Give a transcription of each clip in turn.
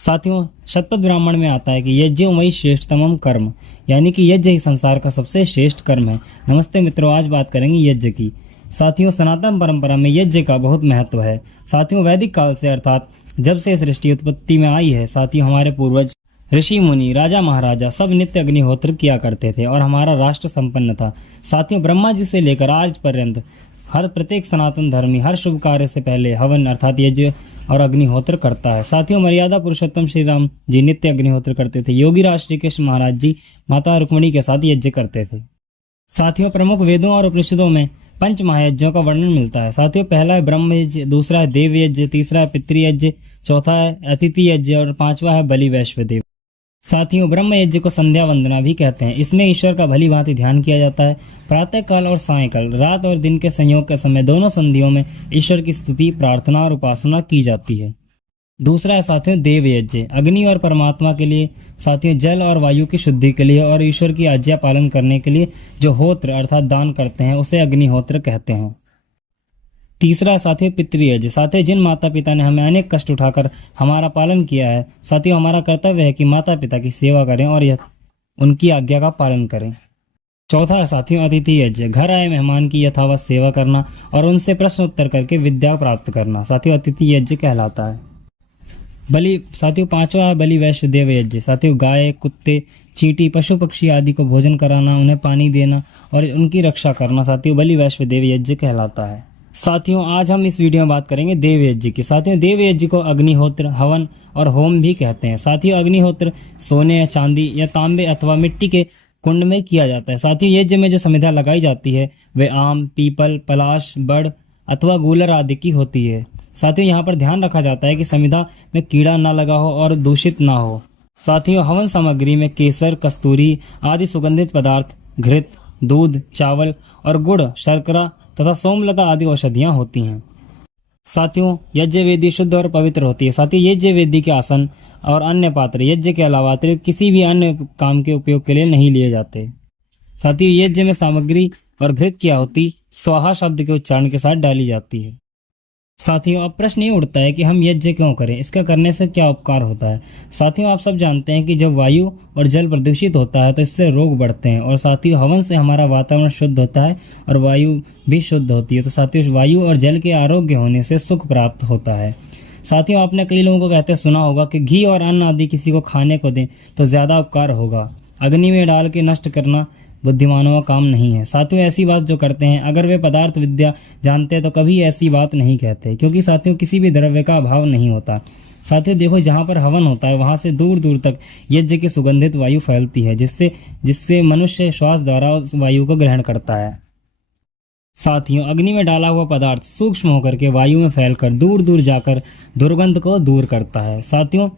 साथियों, शतपथ ब्राह्मण में आता है कि यज्ञमयी श्रेष्ठतमम कर्म, यानी कि यज्ञ ही संसार का सबसे श्रेष्ठ कर्म है। नमस्ते मित्रों, आज बात करेंगे यज्ञ की। साथियों, सनातन परंपरा में यज्ञ का बहुत महत्व है। साथियों, वैदिक काल से अर्थात जब से सृष्टि उत्पत्ति में आई है, साथियों हमारे पूर्वज ऋषि मुनि राजा महाराजा सब नित्य अग्निहोत्र किया करते थे और हमारा राष्ट्र संपन्न था। साथियों, ब्रह्मा जी से लेकर आज पर्यंत हर प्रत्येक सनातन धर्मी हर शुभ कार्य से पहले हवन अर्थात यज्ञ और अग्निहोत्र करता है। साथियों, मर्यादा पुरुषोत्तम श्री राम जी नित्य अग्निहोत्र करते थे। योगी राज श्री कृष्ण महाराज जी माता रुक्मिणी के साथ यज्ञ करते थे। साथियों, प्रमुख वेदों और उपनिषदों में पंच महायज्ञों का वर्णन मिलता है। साथियों, पहला है ब्रह्म यज्ञ, दूसरा है देव यज्ञ, तीसरा है पितृयज्ञ, चौथा है अतिथि यज्ञ और पांचवा है बलि वैश्वदेव। साथियों, ब्रह्म यज्ञ को संध्या वंदना भी कहते हैं। इसमें ईश्वर का भली भांति ध्यान किया जाता है। प्रातः काल और सायंकाल, रात और दिन के संयोग के समय दोनों संधियों में ईश्वर की स्तुति, प्रार्थना और उपासना की जाती है। दूसरा है साथियों देव यज्ञ, अग्नि और परमात्मा के लिए, साथियों जल और वायु की शुद्धि के लिए और ईश्वर की आज्ञा पालन करने के लिए जो होत्र अर्थात दान करते हैं उसे अग्निहोत्र कहते हैं। तीसरा साथियों पितृयज्ञ, साथियों जिन माता पिता ने हमें अनेक कष्ट उठाकर हमारा पालन किया है, साथियों हमारा कर्तव्य है कि माता पिता की सेवा करें और उनकी आज्ञा का पालन करें। चौथा है साथियों अतिथि यज्ञ, घर आए मेहमान की यथावत सेवा करना और उनसे प्रश्न उत्तर करके विद्या प्राप्त करना, साथियों अतिथि यज्ञ कहलाता है। साथियों पांचवा है बलि वैश्वदेव यज्ञ, साथियों गाय, कुत्ते, चींटी, पशु पक्षी आदि को भोजन कराना, उन्हें पानी देना और उनकी रक्षा करना, साथियों बलि वैश्वदेव यज्ञ कहलाता है। साथियों, आज हम इस वीडियो में बात करेंगे देव यज्ञ की। साथियों, देव यज्ञ को अग्निहोत्र, हवन और होम भी कहते हैं। साथियों, अग्निहोत्र सोने, चांदी या तांबे अथवा मिट्टी के कुंड में किया जाता है। साथियों, यज्ञ में जो समिधा लगाई जाती है वे आम, पीपल, पलाश, बड़ अथवा गूलर आदि की होती है। साथियों, यहाँ पर ध्यान रखा जाता है कि समिधा में कीड़ा न लगा हो और दूषित ना हो। साथियों, हवन सामग्री में केसर, कस्तूरी आदि सुगंधित पदार्थ, घृत, दूध, चावल और गुड़, शर्करा तथा सोमलता आदि औषधियां होती हैं। साथियों, यज्ञ वेदी शुद्ध और पवित्र होती है। साथियों, यज्ञ वेदी के आसन और अन्य पात्र यज्ञ के अलावा अतिरिक्त किसी भी अन्य काम के उपयोग के लिए नहीं लिए जाते। साथियों, यज्ञ में सामग्री और घृत की आहुति स्वाहा शब्द के उच्चारण के साथ डाली जाती है। साथियों, अब प्रश्न ये उठता है कि हम यज्ञ क्यों करें, इसका करने से क्या उपकार होता है। साथियों, आप सब जानते हैं कि जब वायु और जल प्रदूषित होता है तो इससे रोग बढ़ते हैं और साथियों हवन से हमारा वातावरण शुद्ध होता है और वायु भी शुद्ध होती है। तो साथियों, वायु और जल के आरोग्य होने से सुख प्राप्त होता है। साथियों, आपने कई लोगों को कहते सुना होगा कि घी और अन्न आदि किसी को खाने को दें तो ज्यादा उपकार होगा। अग्नि में डाल के नष्ट करना बुद्धिमानों का काम नहीं है। साथियों, ऐसी बात जो करते हैं अगर वे पदार्थ विद्या जानते हैं तो कभी ऐसी बात नहीं कहते, क्योंकि साथियों किसी भी द्रव्य का अभाव नहीं होता। साथियों देखो, जहाँ पर हवन होता है वहां से दूर दूर तक यज्ञ की सुगंधित वायु फैलती है, जिससे मनुष्य श्वास द्वारा उस वायु को ग्रहण करता है। साथियों, अग्नि में डाला हुआ पदार्थ सूक्ष्म होकर के वायु में फैलकर दूर दूर जाकर दुर्गंध को दूर करता है। साथियों,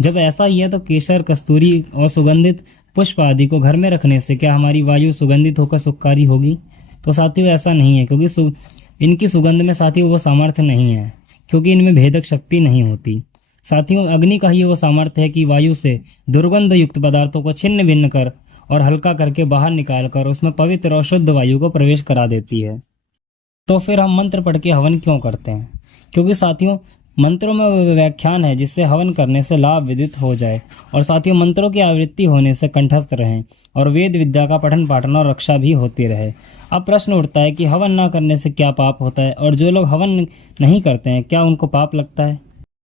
जब ऐसा ही है तो केसर, कस्तूरी और सुगंधित पुष्प आदि को घर में रखने से क्या हमारी वायु सुगंधित होकर सुखकारी होगी? तो साथियों ऐसा नहीं है, क्योंकि इनकी सुगंध में साथियों वो सामर्थ्य नहीं है, क्योंकि इनमें भेदक शक्ति नहीं होती। साथियों, अग्नि का ही वो सामर्थ्य है कि वायु से दुर्गंध युक्त पदार्थों को छिन्न भिन्न कर और हल्का करके बाहर निकाल कर उसमें पवित्र और शुद्ध वायु को प्रवेश करा देती है। तो फिर हम मंत्र पढ़ के हवन क्यों करते हैं? क्योंकि साथियों मंत्रों में व्याख्यान है जिससे हवन करने से लाभ विदित हो जाए और साथियों मंत्रों की आवृत्ति होने से कंठस्थ रहें और वेद विद्या का पठन पाठन और रक्षा भी होती रहे। अब प्रश्न उठता है कि हवन ना करने से क्या पाप होता है और जो लोग हवन नहीं करते हैं क्या उनको पाप लगता है?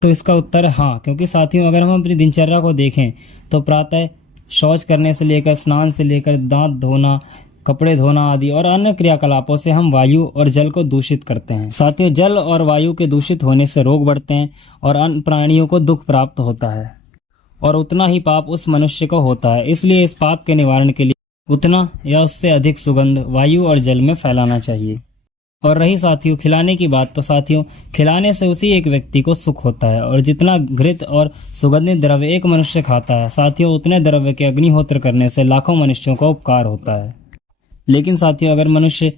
तो इसका उत्तर है हाँ, क्योंकि साथियों अगर हम अपनी दिनचर्या को देखें तो प्रातः शौच करने से लेकर स्नान से लेकर दांत धोना, कपड़े धोना आदि और अन्य क्रियाकलापों से हम वायु और जल को दूषित करते हैं। साथियों, जल और वायु के दूषित होने से रोग बढ़ते हैं और अन्य प्राणियों को दुख प्राप्त होता है और उतना ही पाप उस मनुष्य को होता है। इसलिए इस पाप के निवारण के लिए उतना या उससे अधिक सुगंध वायु और जल में फैलाना चाहिए। और रही साथियों खिलाने की बात, तो साथियों खिलाने से उसी एक व्यक्ति को सुख होता है और जितना घृत और सुगंधित द्रव्य एक मनुष्य खाता है साथियों उतने द्रव्य के अग्निहोत्र करने से लाखों मनुष्यों का उपकार होता है। लेकिन साथियों अगर मनुष्य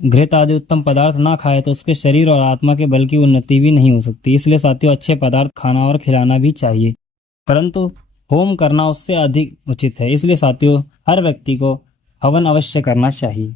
घृत आदि उत्तम पदार्थ ना खाए तो उसके शरीर और आत्मा के बल की उन्नति भी नहीं हो सकती। इसलिए साथियों अच्छे पदार्थ खाना और खिलाना भी चाहिए, परंतु होम करना उससे अधिक उचित है। इसलिए साथियों हर व्यक्ति को हवन अवश्य करना चाहिए।